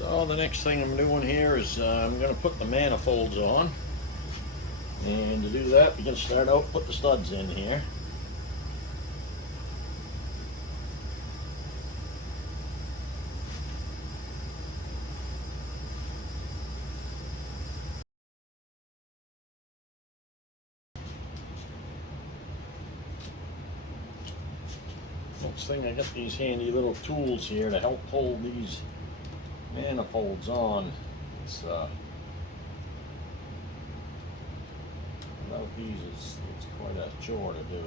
So the next thing I'm doing here is I'm going to put the manifolds on, and to do that we're going to start out, put the studs in here. Next thing, I got these handy little tools here to help hold these manifolds on. It's without these it's quite a chore to do.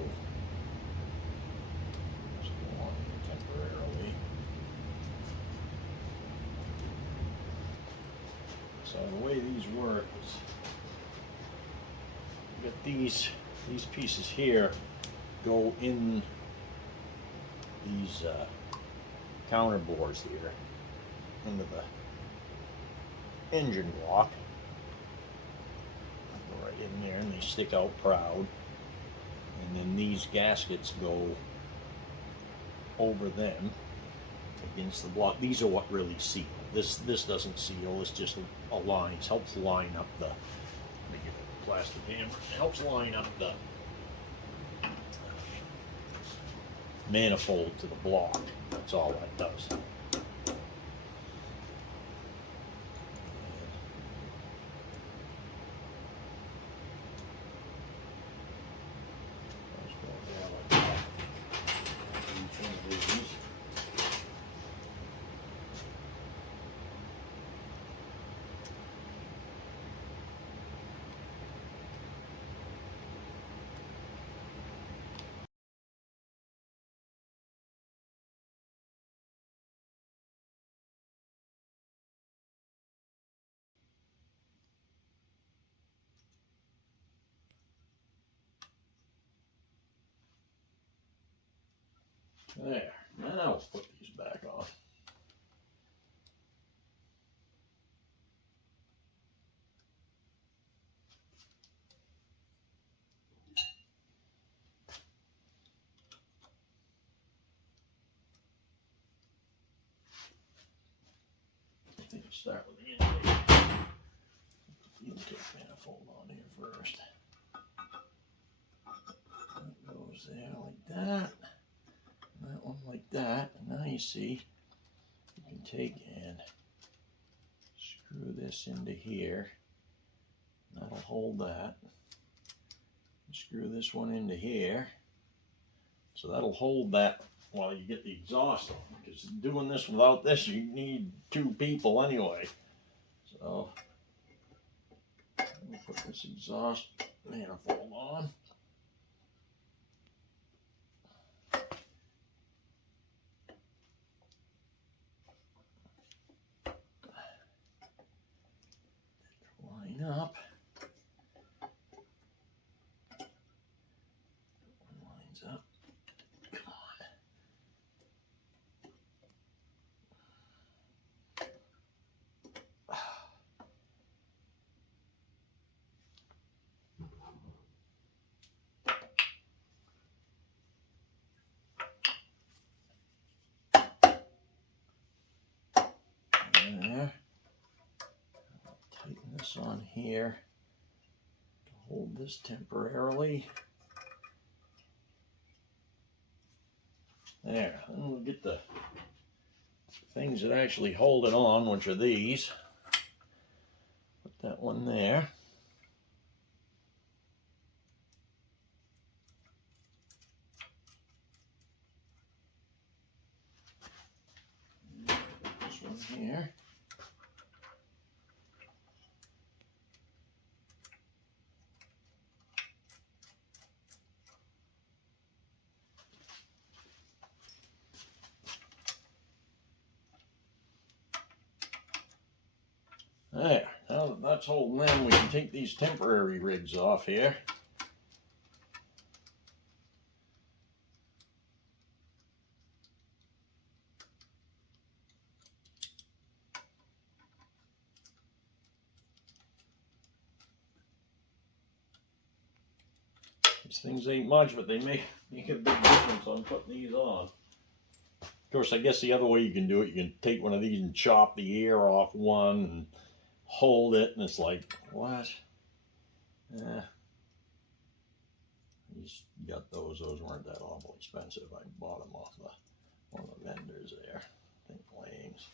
Just go on temporarily. So the way these work is, you get these pieces here go in these counter bores here into the engine block. Go right in there and they stick out proud. And then these gaskets go over them against the block. These are what really seal. This doesn't seal. This just aligns, helps line up the. Let me get a plastic hammer. It helps line up the manifold to the block. That's all that does. There, now let's put these back on. I think we'll start with the intake. Put the intake manifold on here first. That goes there like that. That one like that. And now you see, you can take and screw this into here. That'll hold that. Screw this one into here. So that'll hold that while you get the exhaust on. Because doing this without this, you need two people anyway. So we'll put this exhaust manifold on. Line up. Lines up. Come on. There. Tighten this on here to hold this temporarily. There, then we'll get the things that actually hold it on, which are these. Put that one there. This one here. There, now that that's holding them, we can take these temporary rigs off here. These things ain't much, but they make a big difference on putting these on. course, I guess the other way you can do it, you can take one of these and chop the air off one and hold it, and it's like, what? Eh. He's got those. Those weren't that awful expensive. I bought them off one of the vendors there. I think Lang's.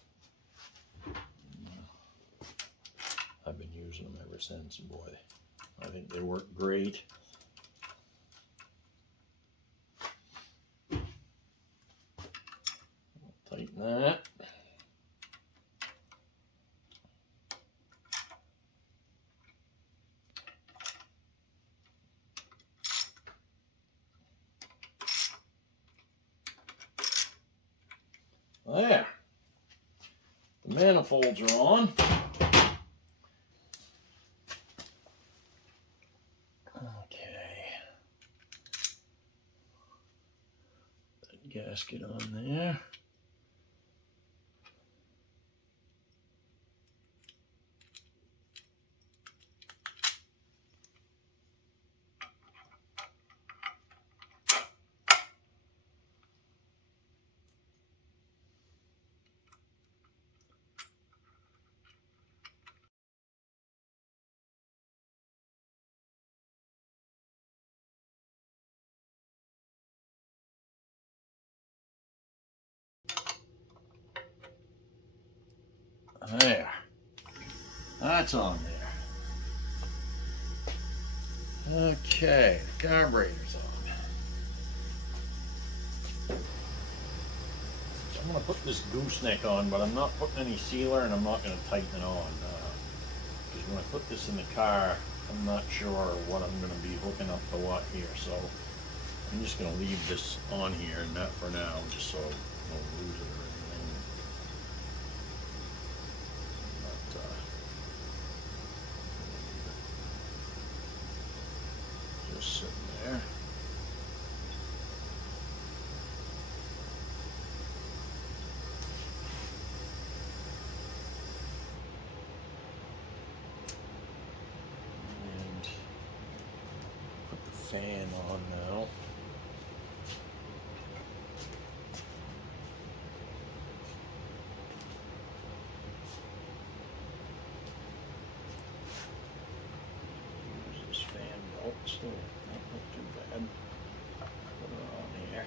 I've been using them ever since, and boy, I think they work great. Tighten that. There. The manifolds are on. Okay. That gasket on there. There. That's on there. Okay, the carburetor's on. I'm going to put this gooseneck on, but I'm not putting any sealer, and I'm not going to tighten it on. Because when I put this in the car, I'm not sure what I'm going to be hooking up to what here. So I'm just going to leave this on here and that for now, just so I don't lose it or anything. But, just sitting there. And put the fan on now. Use this fan belt still, not too bad. Put it on here.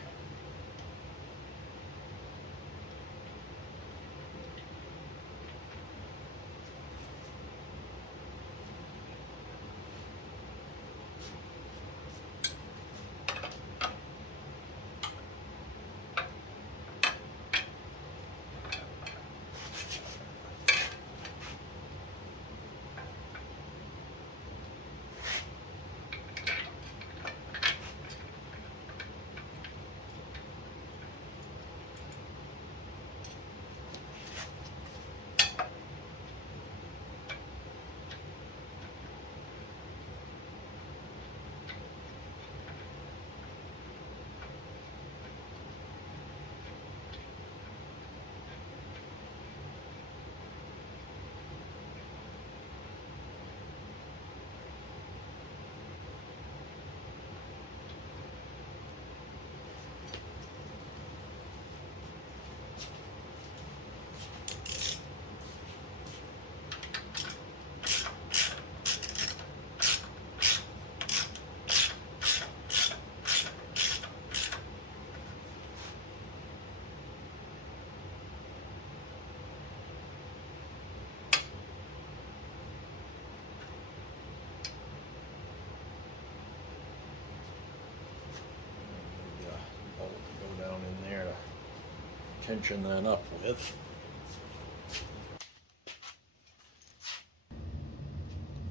Tension that up with.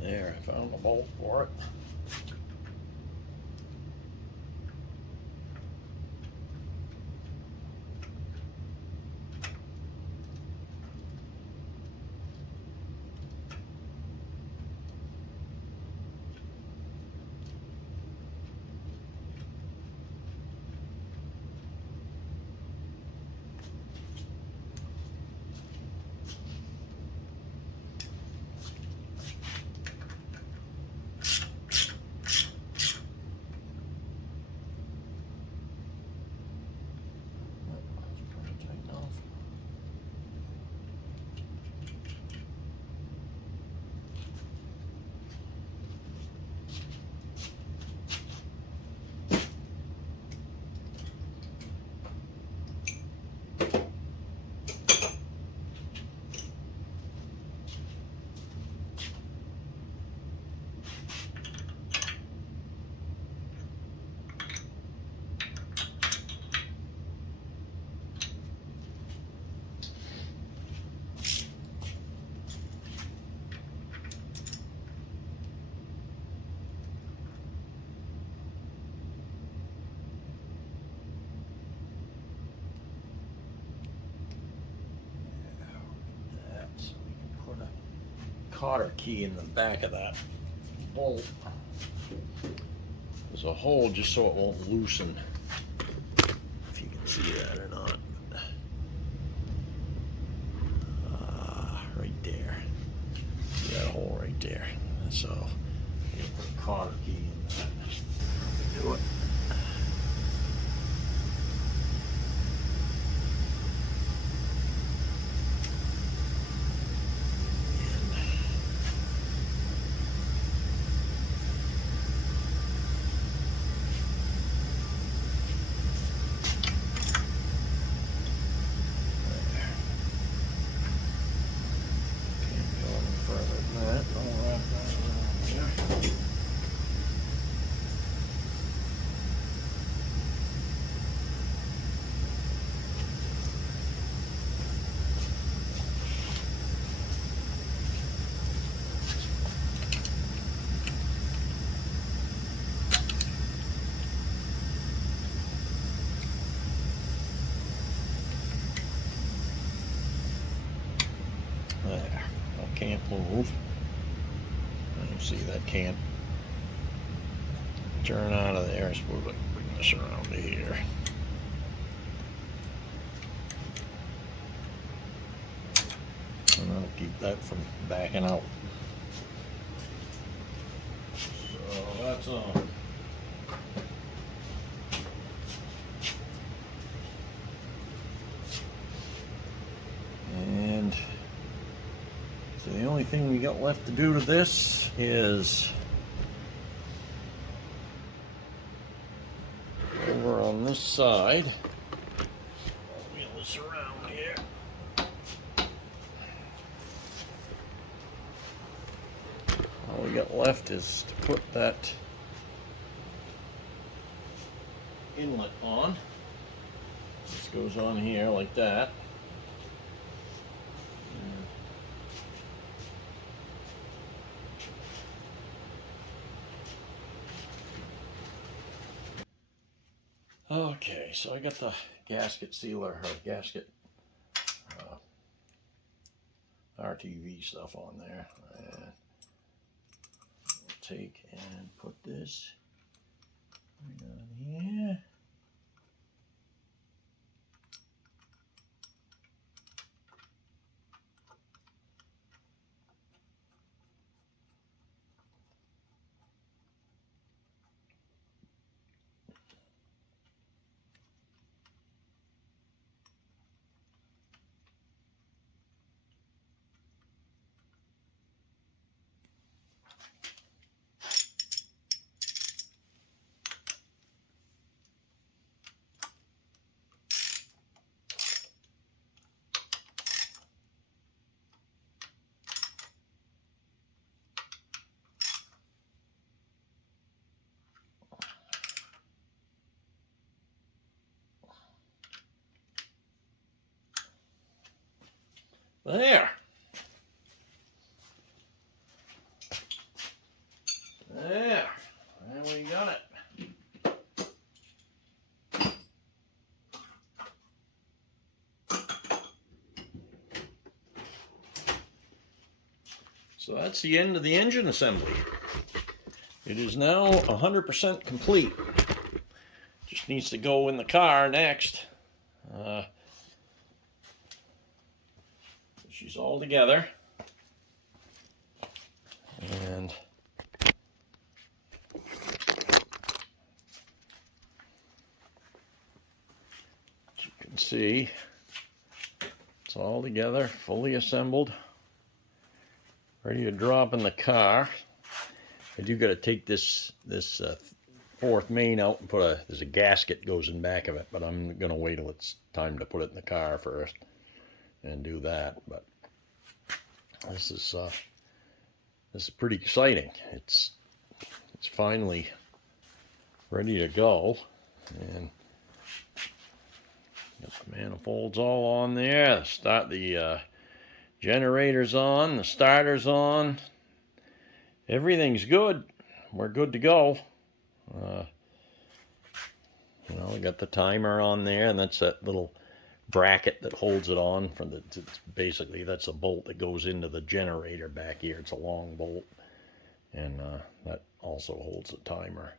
There, I found the bolt for it. cotter key in the back of that bolt. There's a hole just so it won't loosen. If you can see that or not. Right there. See that hole right there. So you put a cotter key in that. Do it. There, I can't move. You see that can't turn out of there. I suppose I can bring this around to here. And that'll keep that from backing out. So that's on. And so the only thing we got left to do to this is over on this side. I'll wheel this around here. All we got left is to put that inlet on. This goes on here like that. Okay, so I got the gasket sealer, or gasket RTV stuff on there. And I'll take and put this right on here. There. There. And we got it. So that's the end of the engine assembly. It is now 100% complete. Just needs to go in the car next. She's all together. And as you can see, it's all together, fully assembled, ready to drop in the car. I do got to take this fourth main out and put there's a gasket goes in back of it, but I'm gonna wait till it's time to put it in the car first and do that. But this is pretty exciting. It's finally ready to go, and got the manifolds all on there. The generator's on, the starter's on. Everything's good. We're good to go. You know, we got the timer on there, and that's that little bracket that holds it on from the, basically that's a bolt that goes into the generator back here. It's a long bolt, and that also holds the timer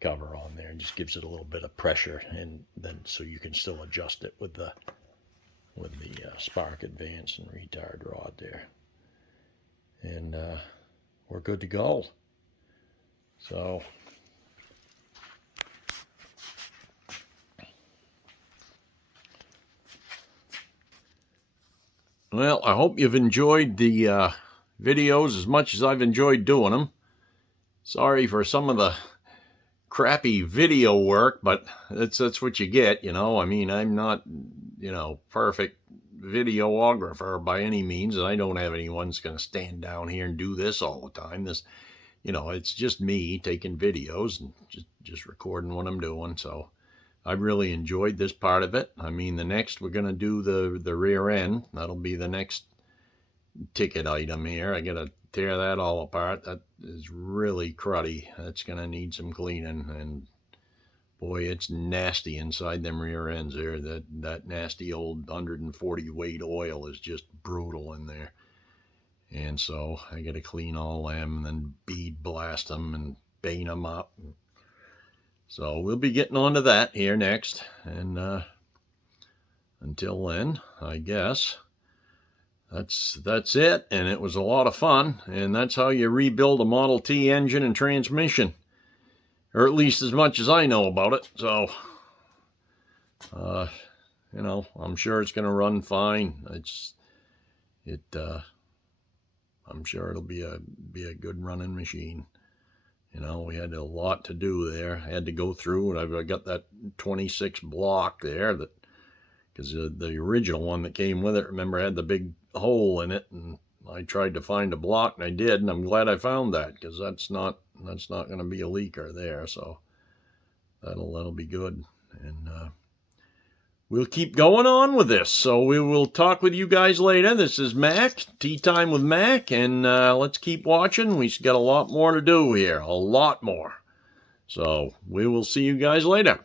cover on there and just gives it a little bit of pressure, and then so you can still adjust it with the spark advance and retard rod there, and we're good to go. So well, I hope you've enjoyed the videos as much as I've enjoyed doing them. Sorry for some of the crappy video work, but that's what you get, you know. I mean, I'm not, you know, perfect videographer by any means, and I don't have anyone that's going to stand down here and do this all the time. This, you know, it's just me taking videos and just recording what I'm doing. So I really enjoyed this part of it. I mean, the next we're going to do the rear end. That'll be the next ticket item here. I got to tear that all apart. That is really cruddy. That's going to need some cleaning, and boy, it's nasty inside them rear ends there. That nasty old 140 weight oil is just brutal in there. And so I got to clean all them and then bead blast them and bane them up. So we'll be getting on to that here next. And until then, I guess that's it. And it was a lot of fun. And that's how you rebuild a Model T engine and transmission, or at least as much as I know about it. So, you know, I'm sure it's going to run fine. I'm sure it'll be a good running machine. You know, we had a lot to do there. I had to go through, and I got that 26 block there, that because the original one that came with it, remember, had the big hole in it, and I tried to find a block, and I did, and I'm glad I found that, because that's not going to be a leaker there. So that'll be good, and we'll keep going on with this. So we will talk with you guys later. This is Mac, Tea Time with Mac, and let's keep watching. We've got a lot more to do here, a lot more. So we will see you guys later.